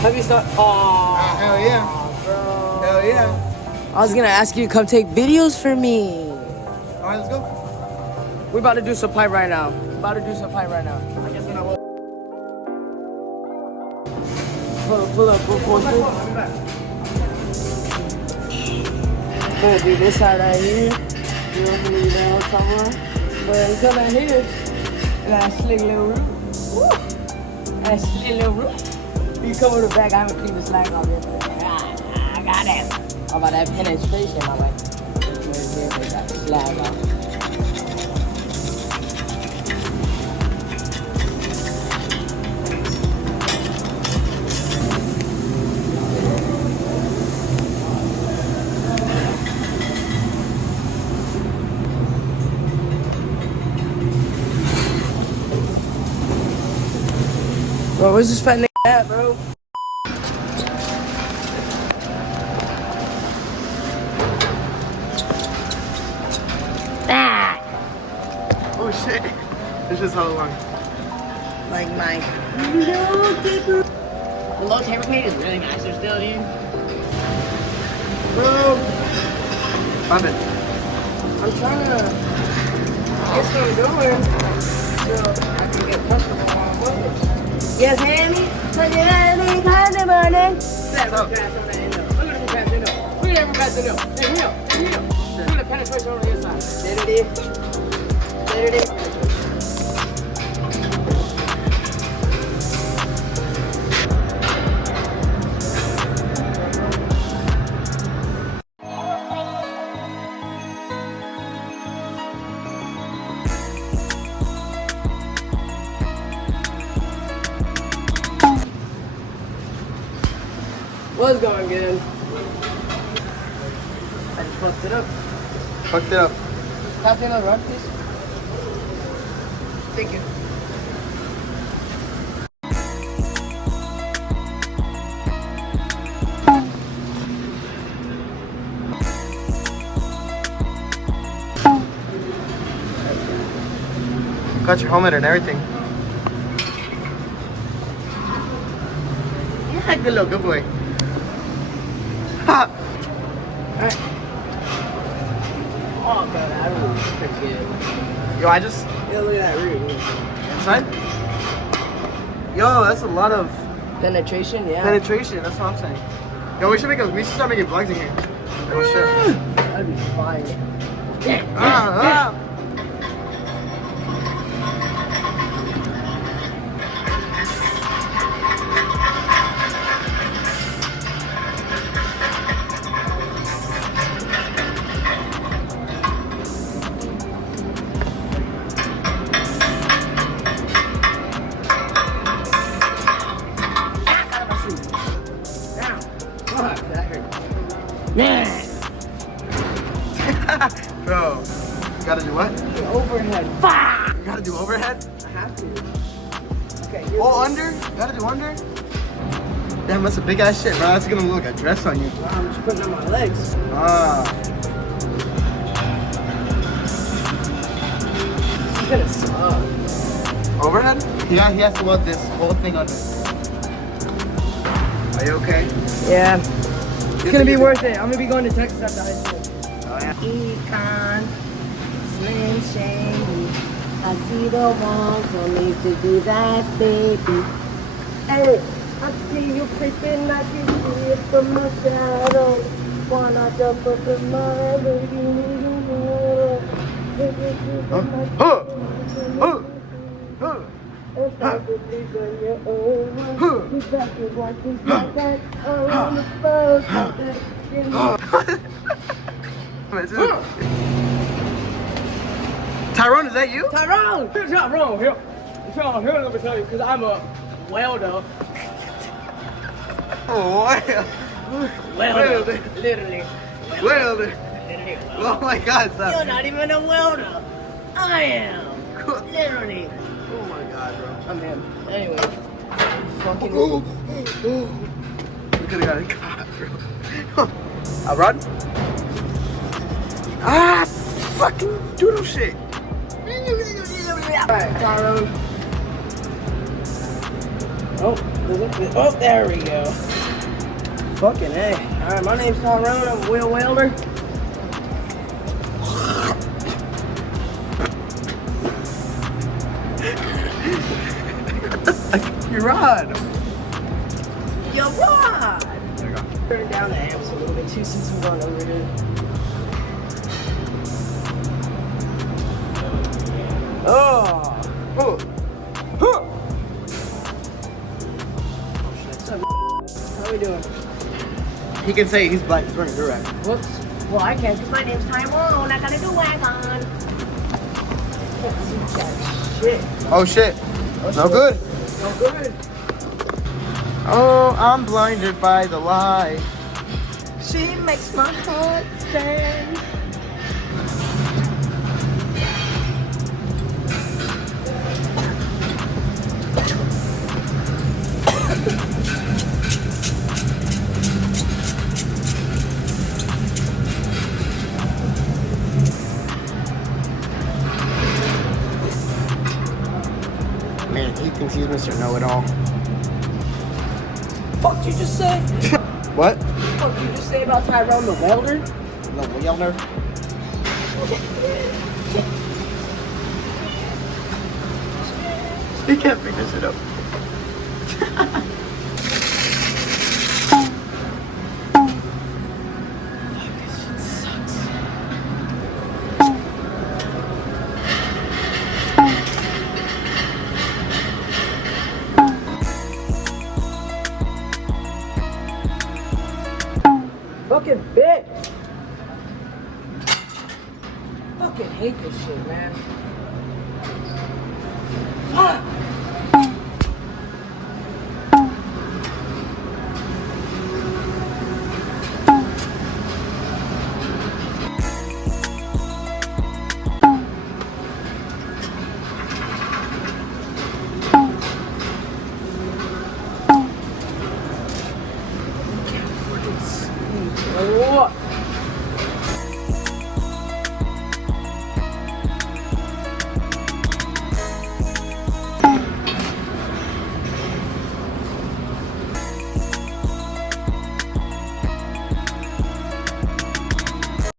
Have you started? Oh, hell yeah. bro. Hell yeah. I was gonna ask you to come take videos for me. Alright, let's go. We're about to do some pipe right now. I guess we're not. Pull up, go forward. Gonna do this side right here. You know, leave that whole top on. But until I here, that slick little root. Woo! That slick little root. You come with the back, I haven't cleaned the slack off yet. I got it. How about that penetration, my way? That slag off. Bro, where's this fat nigga at, bro? Oh shit. It's just how long. Like my little paper. The low taper plate is really nice. They're still in. Bro, I'm I'm trying to get something going so I can get comfortable on my boat. Yes, Hammy? So you got me kind of morning. Look at that crash on that end. Look at the crash in there. Look at that crash in there. Hey, here. Look at the penetration on the inside. There it is. What's going good? I just fucked it up. fucked it up. Tap in on the rug, please. Thank you. Got your helmet and everything. Yeah, good boy. Ha! Alright. Oh, bro, that root is pretty good. Yo, I just... Yo, look at that root. Inside? Yo, that's a lot of Penetration, yeah. penetration. That's what I'm saying. Yo, we should start making vlogs in here. Oh shit. That'd be fire. Ah. Man! Bro, you gotta do what? The overhead. Fuck! You gotta do overhead? I have to. Okay, Oh, under? You gotta do under? Damn, that's a big ass shit, bro. That's gonna look like a dress on you. I'm just putting on my legs. Ah. This is gonna suck. Overhead? Yeah, he has to weld this whole thing under. Are you okay? Yeah. It's gonna be worth it. I'm gonna be going to Texas after high school. Oh, yeah. Econ, Slim Shady. I see the ones who need to do that, baby. Hey, I see you creeping like you see it from the shadow. Wanna jump up in my baby? And possibly when you're over, you back and watch this like that around the first. Tyrone, is that you? Tyrone! It's not wrong here. It's not here, let me tell you, because I'm a welder. Oh, Welder. Literally. Welder. Literally. Oh my god, stop. You're not even a welder. I am. Literally. Oh my god, bro. I'm him. Anyway. Fucking. We could've got it caught, bro. I'll run. Ah! Fucking doodle shit. Alright, Tyrone. Oh, does it fit? Oh, there we go. Fucking A. Alright, my name's Tyrone. I'm a wheel welder. Your rod. Your rod! There you go. Turn down the amps a little bit too since I'm going over here. Oh! Oh. Huh. How we doing? He can say he's black. He's wearing a do-rag. Whoops. Well, I can't because my name's Tyrone. I got a do-rag on. Shit. Oh shit. Oh, No shit. good. No good. Oh, I'm blinded by the light. She makes my heart sing. Man, he thinks he's Mr. Know-It-All. Fuck you just say? What? Fuck you just say about Tyrone the welder? No, welder. He can't pick this shit up. Fucking bitch! Fucking hate this shit, man.